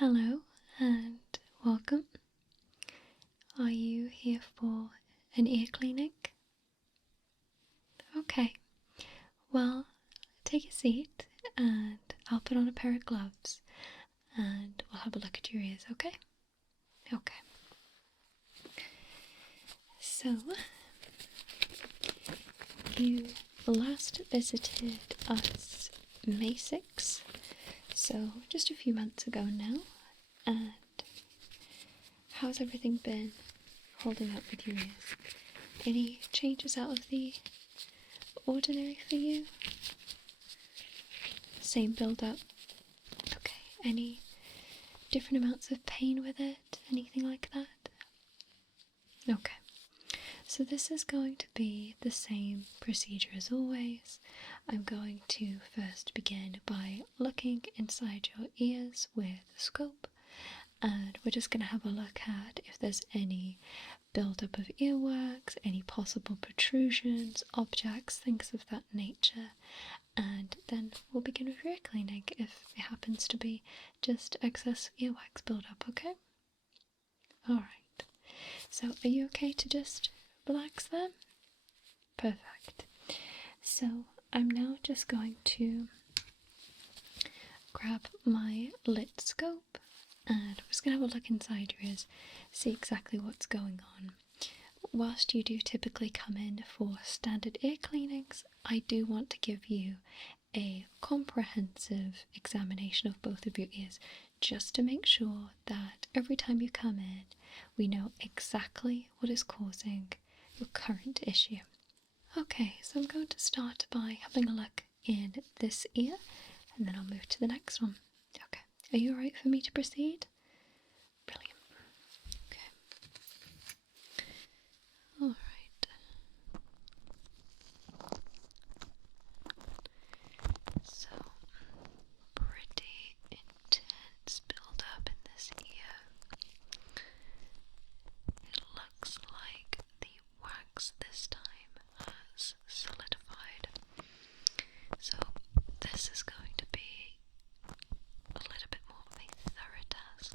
Hello and welcome. Are you here for an ear cleaning? Okay, well, take a seat and I'll put on a pair of gloves and we'll have a look at your ears, okay? Okay. So, you last visited us May 6th, so just a few months ago now, and how's everything been holding up with your ears? Any changes out of the ordinary for you? Same build up? Okay, any different amounts of pain with it? Anything like that? Okay, so this is going to be the same procedure as always. I'm going to first begin by looking inside your ears with a scope, and we're just going to have a look at if there's any buildup of earwax, any possible protrusions, objects, things of that nature, and then we'll begin with ear cleaning if it happens to be just excess earwax buildup, okay? Alright, so are you okay to just relax there? Perfect. So I'm now just going to grab my lid scope and I'm just going to have a look inside your ears, see exactly what's going on. Whilst you do typically come in for standard ear cleanings, I do want to give you a comprehensive examination of both of your ears just to make sure that every time you come in we know exactly what is causing your current issue. Okay, so I'm going to start by having a look in this ear and then I'll move to the next one. Okay, are you alright for me to proceed? Brilliant. Okay. Alright. So, pretty intense build up in this ear. It looks like the wax this time has solidified. So, this is going to be a little bit more of a thorough test.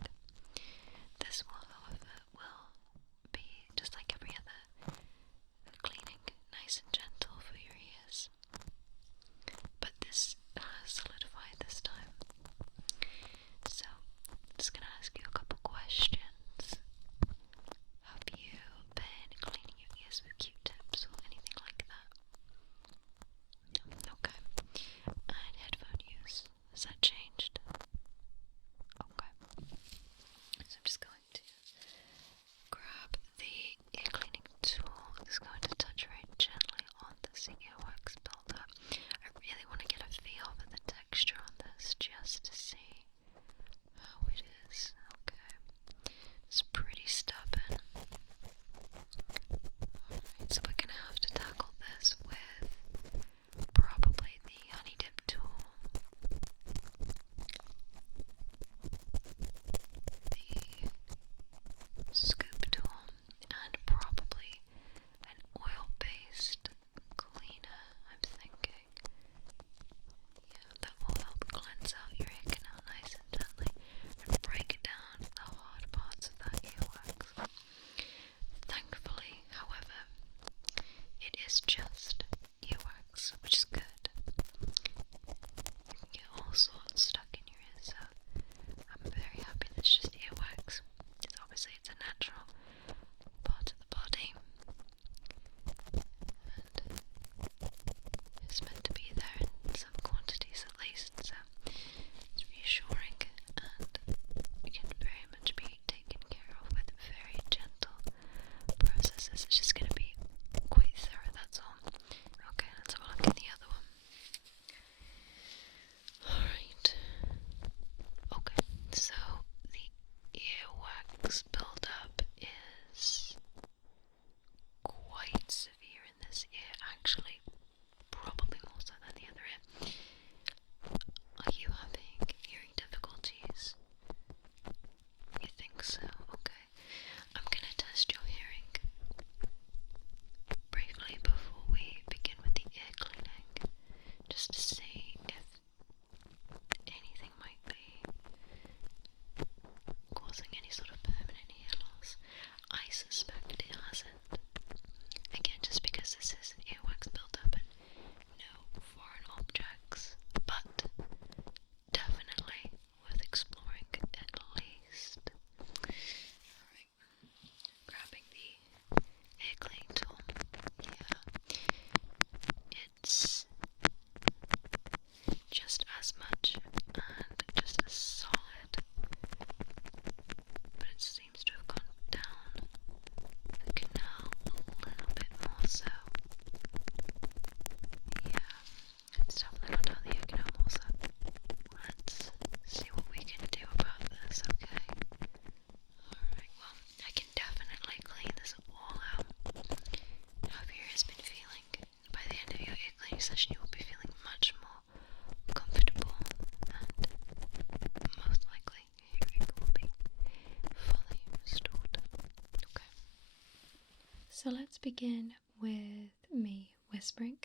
So let's begin with me whispering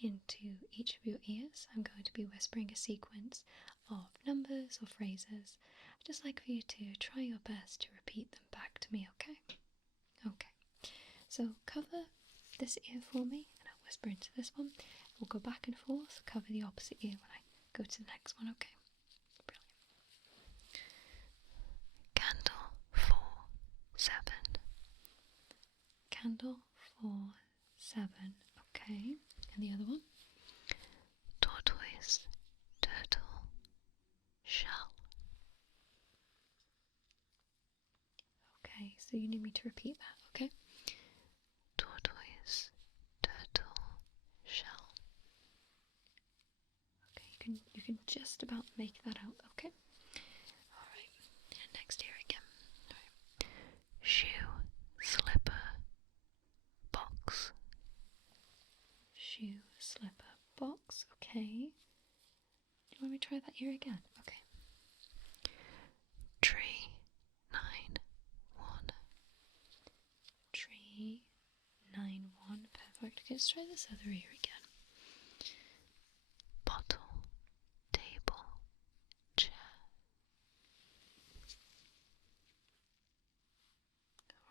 into each of your ears. I'm going to be whispering a sequence of numbers or phrases. I'd just like for you to try your best to repeat them back to me, okay? Okay. So cover this ear for me, and I'll whisper into this one. We'll go back and forth, cover the opposite ear when I go to the next one, okay? Brilliant. Candle for 7. Candle for 7, okay. And the other one? Tortoise, turtle, shell. Okay, so you need me to repeat that, okay? Tortoise, turtle, shell. Okay, you can just about make that out, okay? Alright, and next ear again. Alright. Shoe, slipper, box. Shoe, slipper, box, okay. Do you want me to try that ear again? Okay. Tree, 9, 1. Tree, 9, 1. Perfect. Okay, let's try this other ear again. Bottle, table, chair.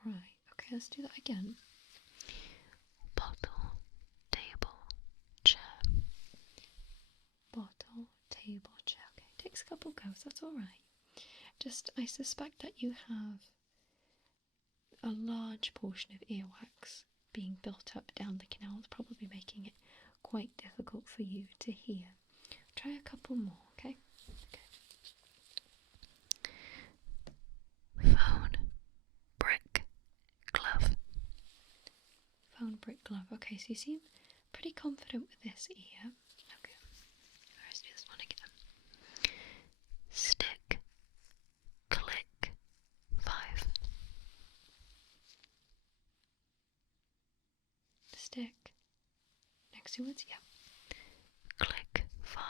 Alright, okay, let's do that again. Bottle, table, chair. Bottle, table, chair. Okay, takes a couple goes, that's alright. Just, I suspect that you have a large portion of earwax being built up down the canal, probably making it quite difficult for you to hear. Try a couple more, okay? Phone, brick, glove. Phone, brick, glove. Okay, so you seem pretty confident with this ear. Okay, let's do this one again. Stick, click, 5. Stick. Next two words, yeah. Click, 5.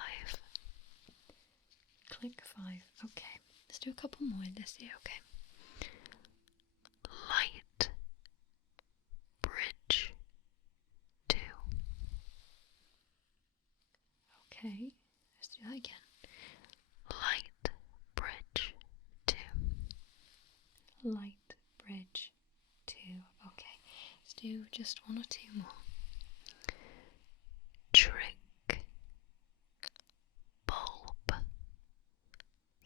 Click, 5. Okay, let's do a couple more in this ear, okay? Light, bridge, 2. Okay, let's do that again. Light, bridge, 2. Light, bridge, 2. Okay, let's do just one or two more. Trick, bulb,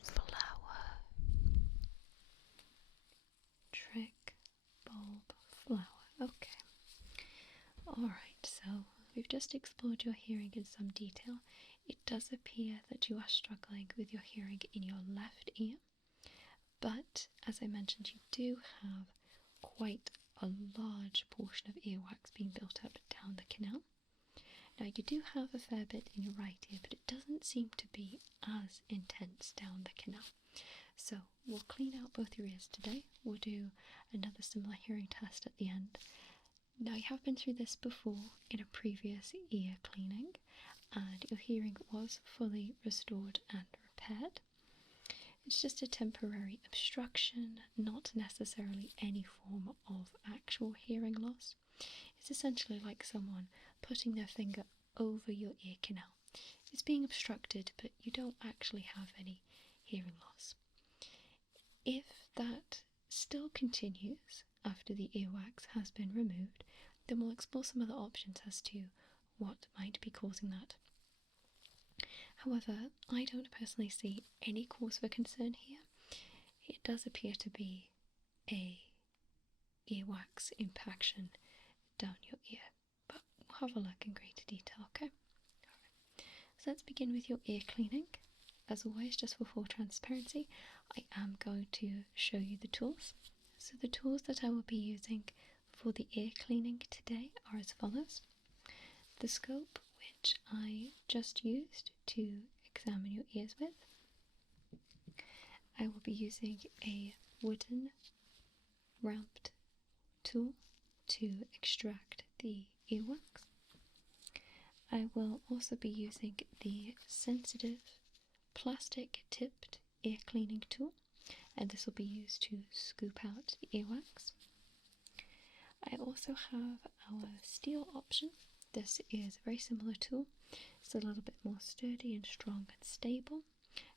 flower. Trick, bulb, flower. Okay. Alright, so we've just explored your hearing in some detail. It does appear that you are struggling with your hearing in your left ear, but as I mentioned, you do have quite a large portion of earwax being built up down the canal. Now, you do have a fair bit in your right ear, but it doesn't seem to be as intense down the canal. So we'll clean out both your ears today. We'll do another similar hearing test at the end. Now, you have been through this before in a previous ear cleaning, and your hearing was fully restored and repaired. It's just a temporary obstruction, not necessarily any form of actual hearing loss. It's essentially like someone putting their finger over your ear canal. It's being obstructed, but you don't actually have any hearing loss. If that still continues after the earwax has been removed, then we'll explore some other options as to what might be causing that. However, I don't personally see any cause for concern here. It does appear to be a earwax impaction down your ear, but we'll have a look in greater detail, okay? Alright, so let's begin with your ear cleaning. As always, just for full transparency, I am going to show you the tools. So the tools that I will be using for the ear cleaning today are as follows. The scope, which I just used to examine your ears with. I will be using a wooden ramped tool to extract the earwax. I will also be using the sensitive plastic tipped ear cleaning tool, and this will be used to scoop out the earwax. I also have our steel option. This is a very similar tool. It's a little bit more sturdy and strong and stable,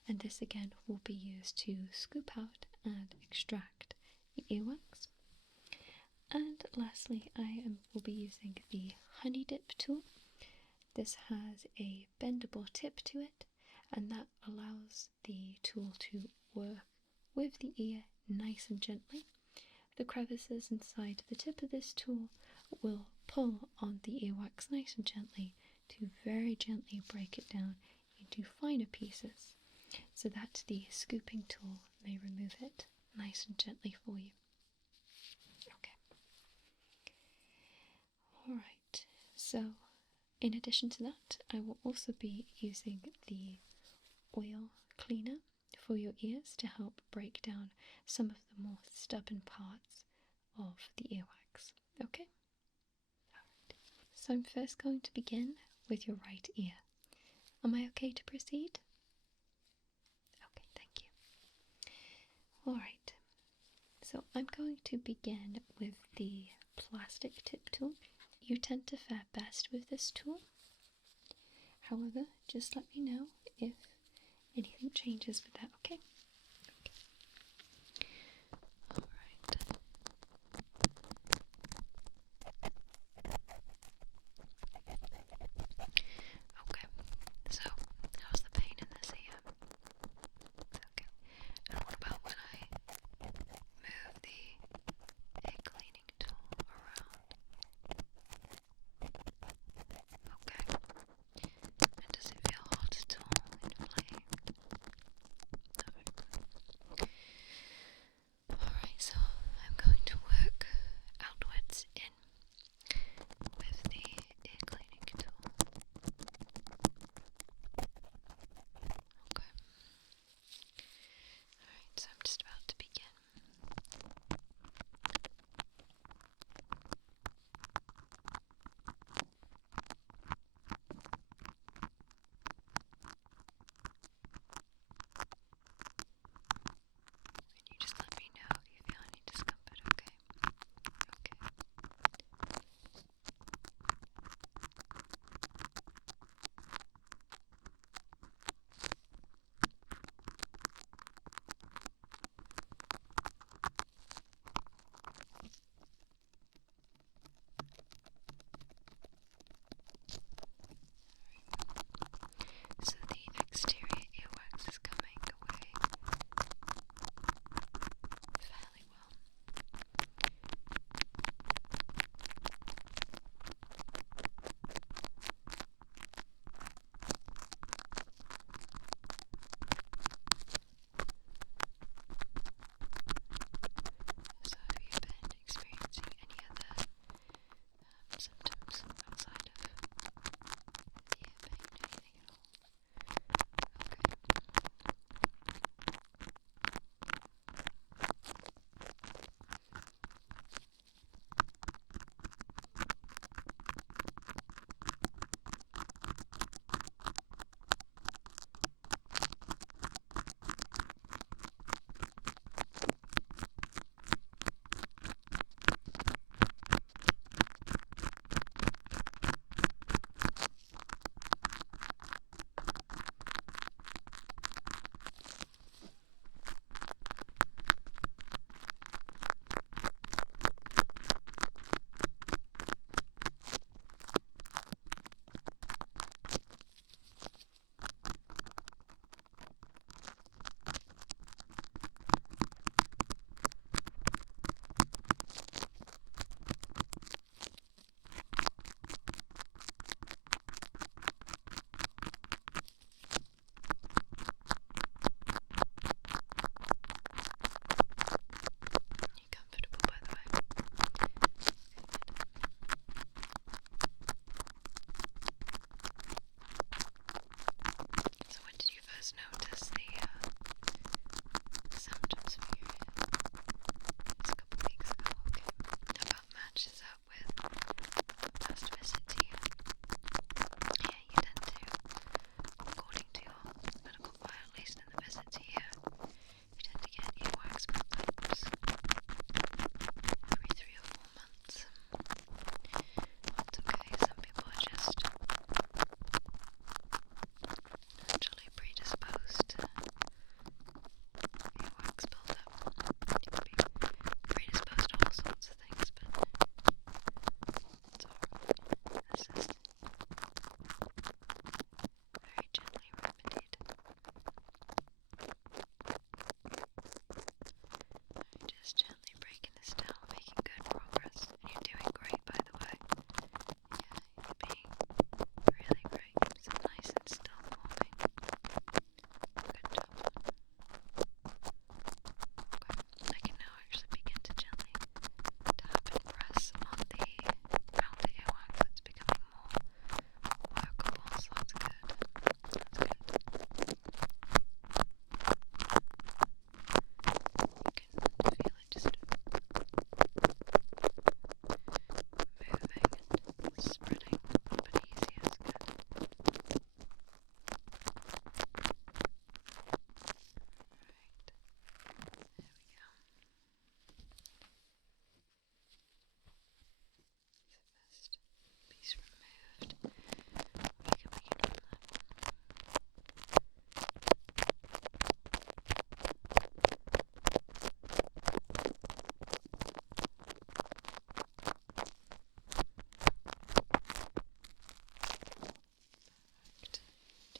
and this again will be used to scoop out and extract the earwax. And lastly, will be using the honey dip tool. This has a bendable tip to it, and that allows the tool to work with the ear nice and gently. The crevices inside the tip of this tool will pull on the earwax nice and gently to very gently break it down into finer pieces so that the scooping tool may remove it nice and gently for you. Okay. Alright, so in addition to that, I will also be using the oil cleaner for your ears to help break down some of the more stubborn parts of the earwax. Okay? Alright. So I'm first going to begin with your right ear. Am I okay to proceed? Okay, thank you. Alright. So I'm going to begin with the plastic tip tool. You tend to fare best with this tool. However, just let me know if anything changes with that, okay? Alright. Okay, so how's the pain in this ear? Okay. And what about when I move the ear cleaning tool around? Okay. And does it feel hot at all? Inflamed?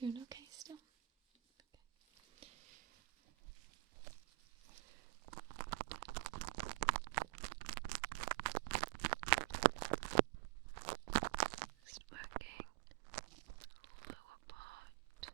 Doing okay still? Just working lower part.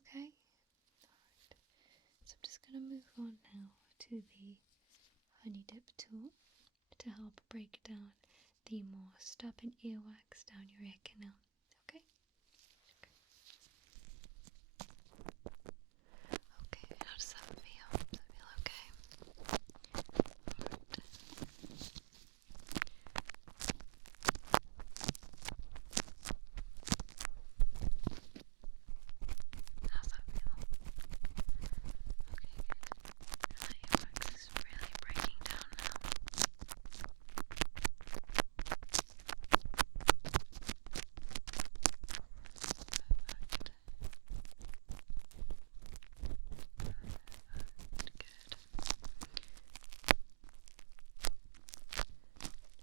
okay? Alright. So I'm just going to move on now to the honey dip tool to help break down the more stubborn earwax down your ear canal. Okay? Okay, how does that feel? Does that feel okay? Alright. How's that feel? Okay, good. That earwax is really breaking down now.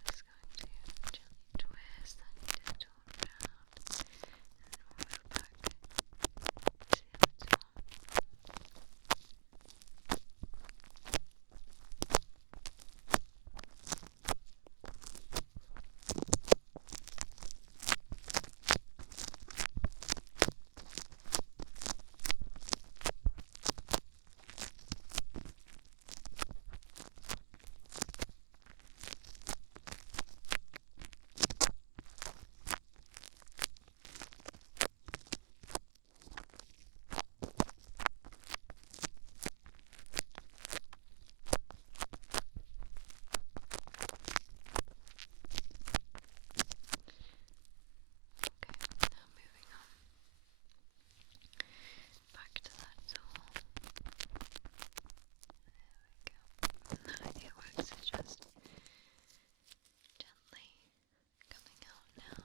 Just going to gently twist that dip tool around and move back to the other tool. Okay, now moving on back to that tool. There we go. That earwax is just gently coming out now.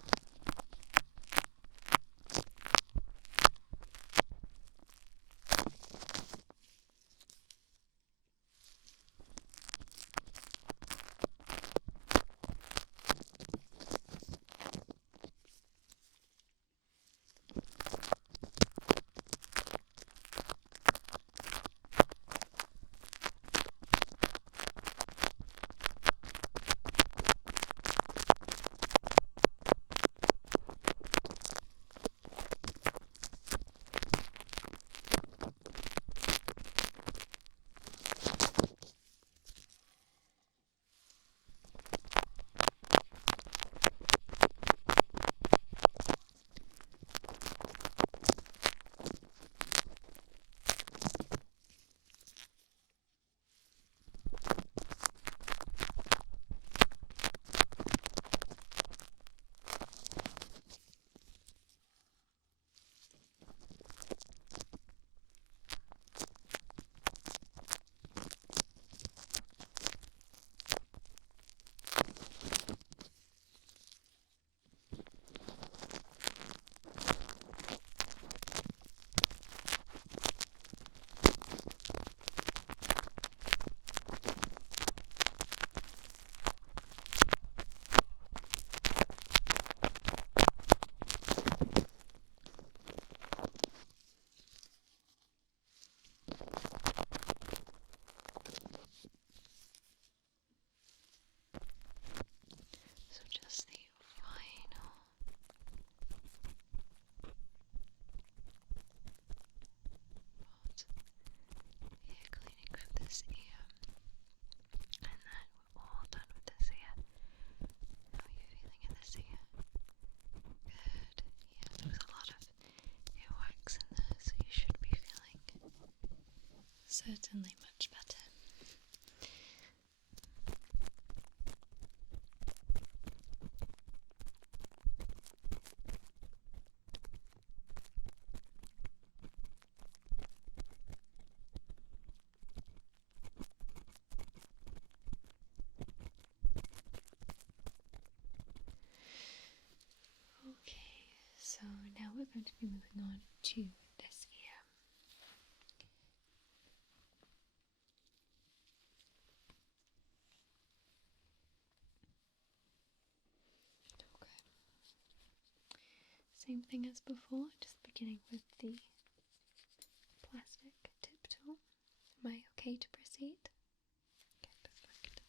So just the final part ear cleaning for this ear, and then we're all done with this ear. How are you feeling in this ear? Good. Yeah, there was a lot of earwax in there, so you should be feeling certainly much better. Okay, so now we're going to be moving on to this ear. Okay. Same thing as before, just beginning with the plastic tip tool. Am I okay to proceed? Okay, perfect.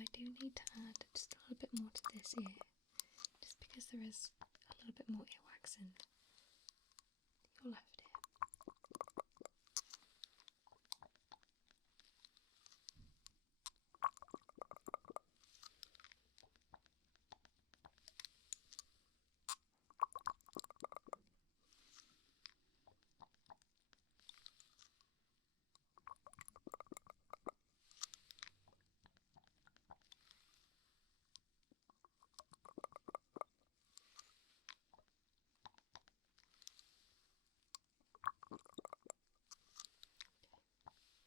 I do need to add just a little bit more to this ear, just because there is a little bit more earwax in your left ear.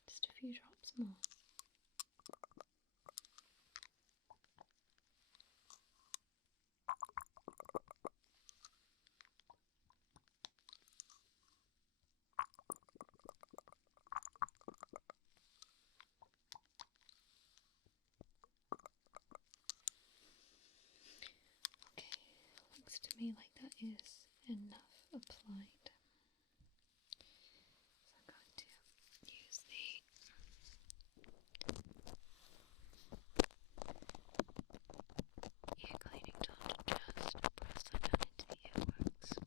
Just a few drops more. Okay, looks to me like that is enough applied. So I'm going to use the ear cleaning tool to just press that down into the earwax.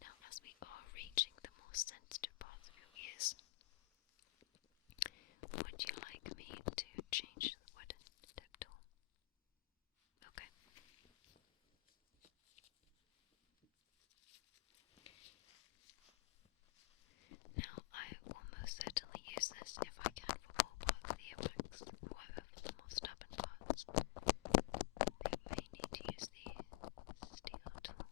Now, as we are reaching the more sensitive parts of your ears, would you like me to change the wooden tip tool? Okay. Now, I will most certainly use this if I can for all parts of the earwax. However, for the more stubborn parts, we may need to use the steel tool.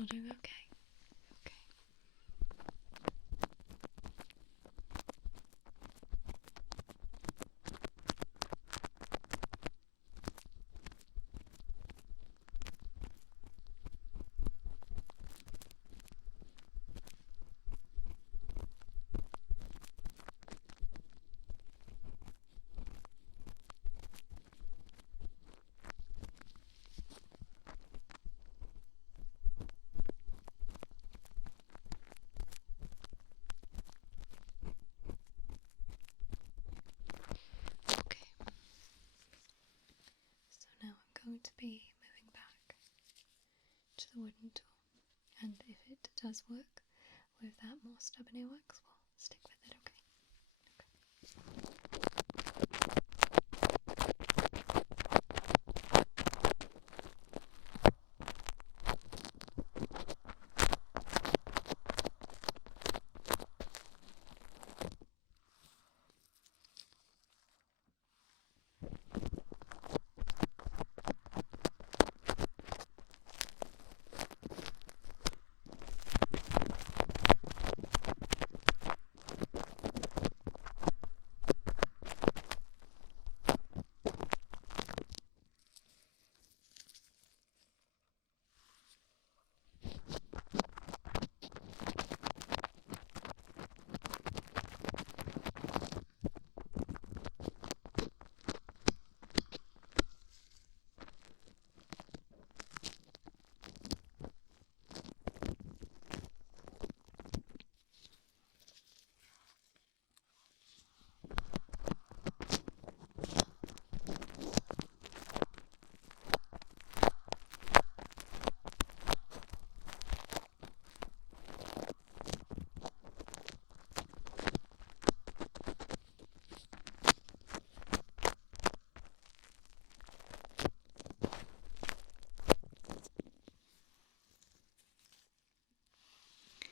Still doing okay? Okay. Okay. So now I'm going to be moving back to the wooden tool, and if it does work with that more stubborn earwax, we'll stick with it, okay?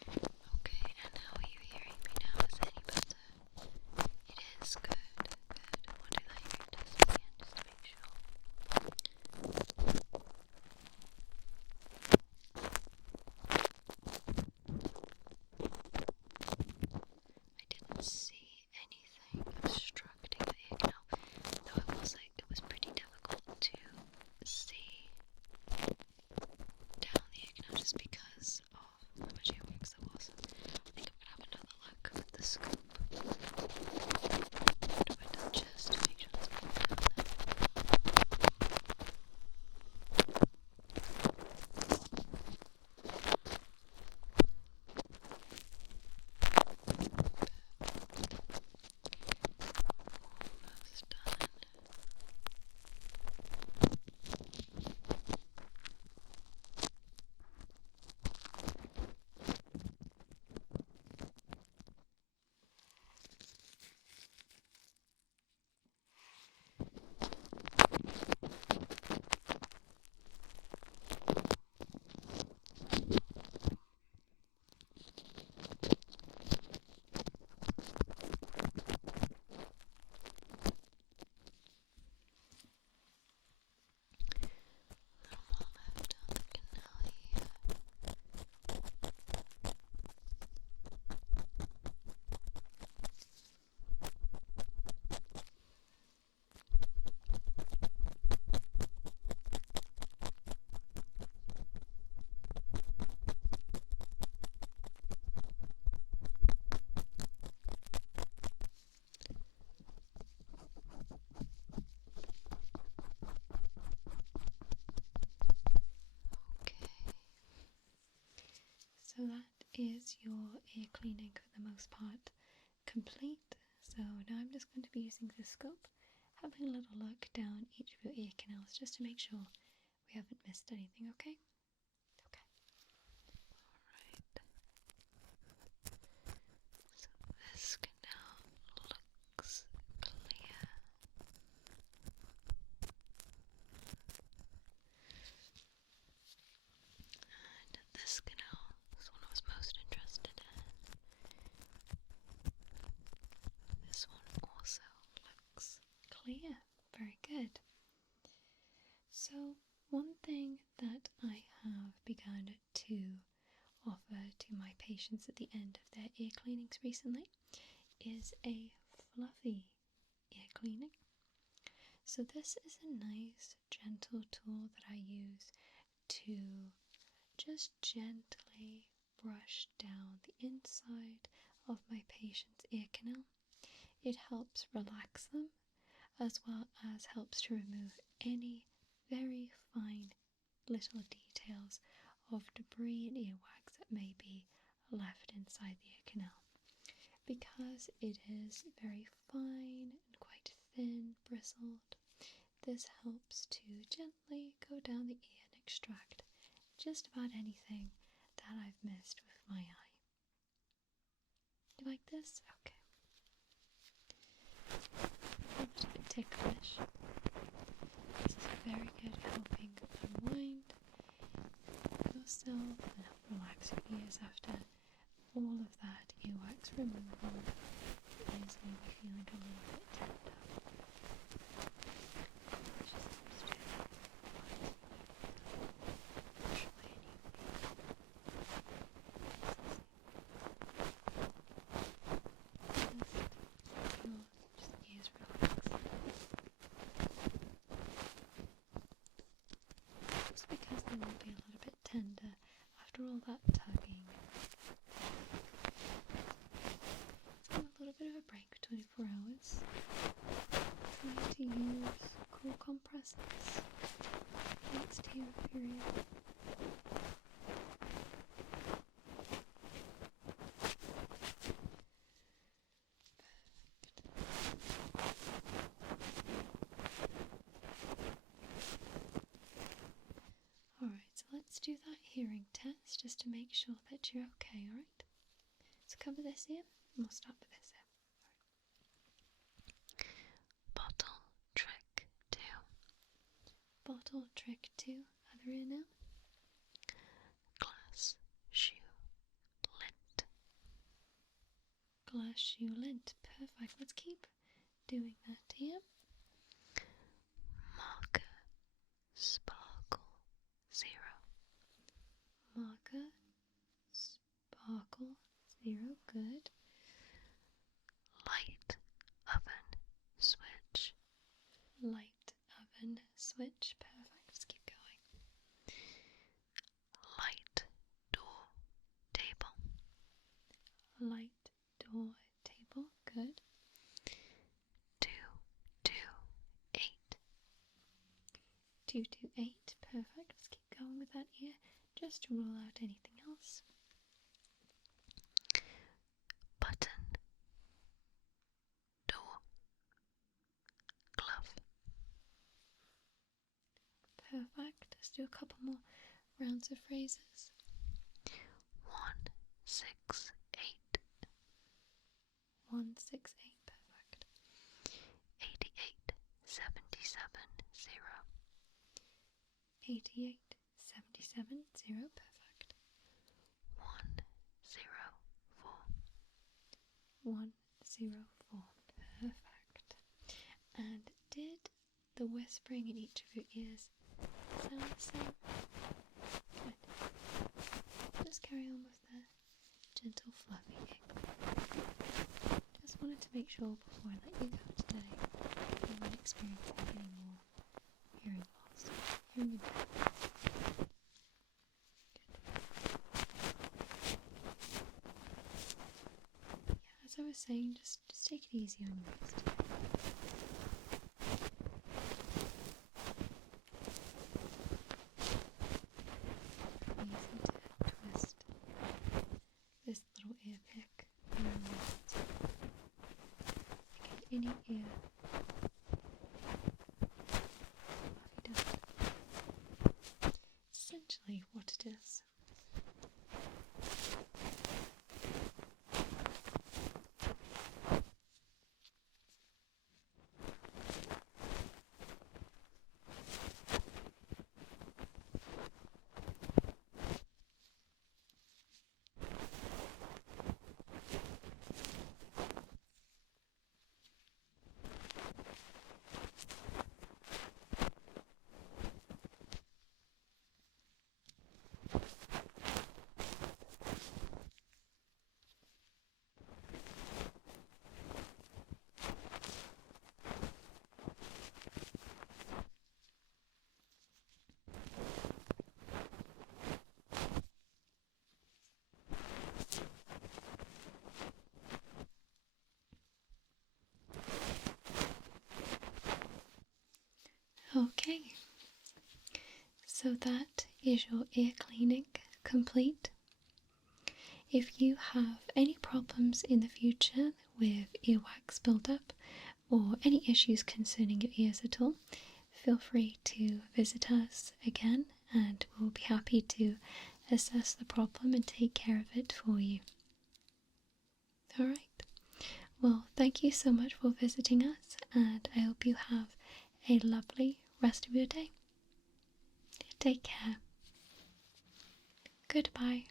Okay, and how are you hearing me now? Is it any better? It is good, good. What do like to test again just to make sure? I didn't see anything obstructing the ear canal, though it was pretty difficult to see down the ear canal just because of how much earwax there was. I think I'm gonna have another look with the scoop. Just to make sure it's all down there. Almost done. So that is your ear cleaning for the most part complete. So now I'm just going to be using the scope, having a little look down each of your ear canals just to make sure we haven't missed anything, okay? Okay. Alright. So this canal looks clear. And this canal is one I was most interested in. This one also looks clear. Very good. So one thing that I patients at the end of their ear cleanings recently is a fluffy ear cleaning. So this is a nice gentle tool that I use to just gently brush down the inside of my patient's ear canal. It helps relax them as well as helps to remove any very fine little details of debris and earwax that may be left inside the ear canal. Because it is very fine and quite thin, bristled, this helps to gently go down the ear and extract just about anything that I've missed with my eye. You like this? Okay. A little bit ticklish. This is very good at helping unwind yourself and help relax your ears after all of that earwax removal is maybe feeling a little bit tender. Just because they will be a little bit tender after all that tugging. Let's give a little bit of a break between 4 hours. Try to use cool compresses next to your period. Alright, so let's do that hearing test just to make sure that you're okay, alright? So cover this ear, and we'll start with this ear. Bottle trick 2. Bottle trick 2, other ear now. Glass shoe lint. Glass shoe lint, perfect. Let's keep doing that here. Marker sparkle 0. Marker sparkle 0, good. Light oven switch. Light oven switch, perfect. Let's keep going. Light door table. Light door table, good. 228. 228, perfect. Let's keep going with that ear just to rule out anything else. Button door glove. Perfect. Let's do a couple more rounds of phrases. 168. 168, perfect. 88 77 0. 88 77 0, perfect. 104. 104, perfect. And did the whispering in each of your ears sound the same? Good. Just carry on with the gentle fluffy giggle. Just wanted to make sure before I let you go today you weren't experiencing any more hearing loss, hearing impairment. Yeah, as I was saying, just take it easy on your ears today. Easy to twist this little ear pick around again, any ear fluffy dust. It's essentially what it is. So that is your ear cleaning complete. If you have any problems in the future with earwax buildup or any issues concerning your ears at all, feel free to visit us again and we'll be happy to assess the problem and take care of it for you. Alright, well, thank you so much for visiting us, and I hope you have a lovely rest of your day. Take care. Goodbye.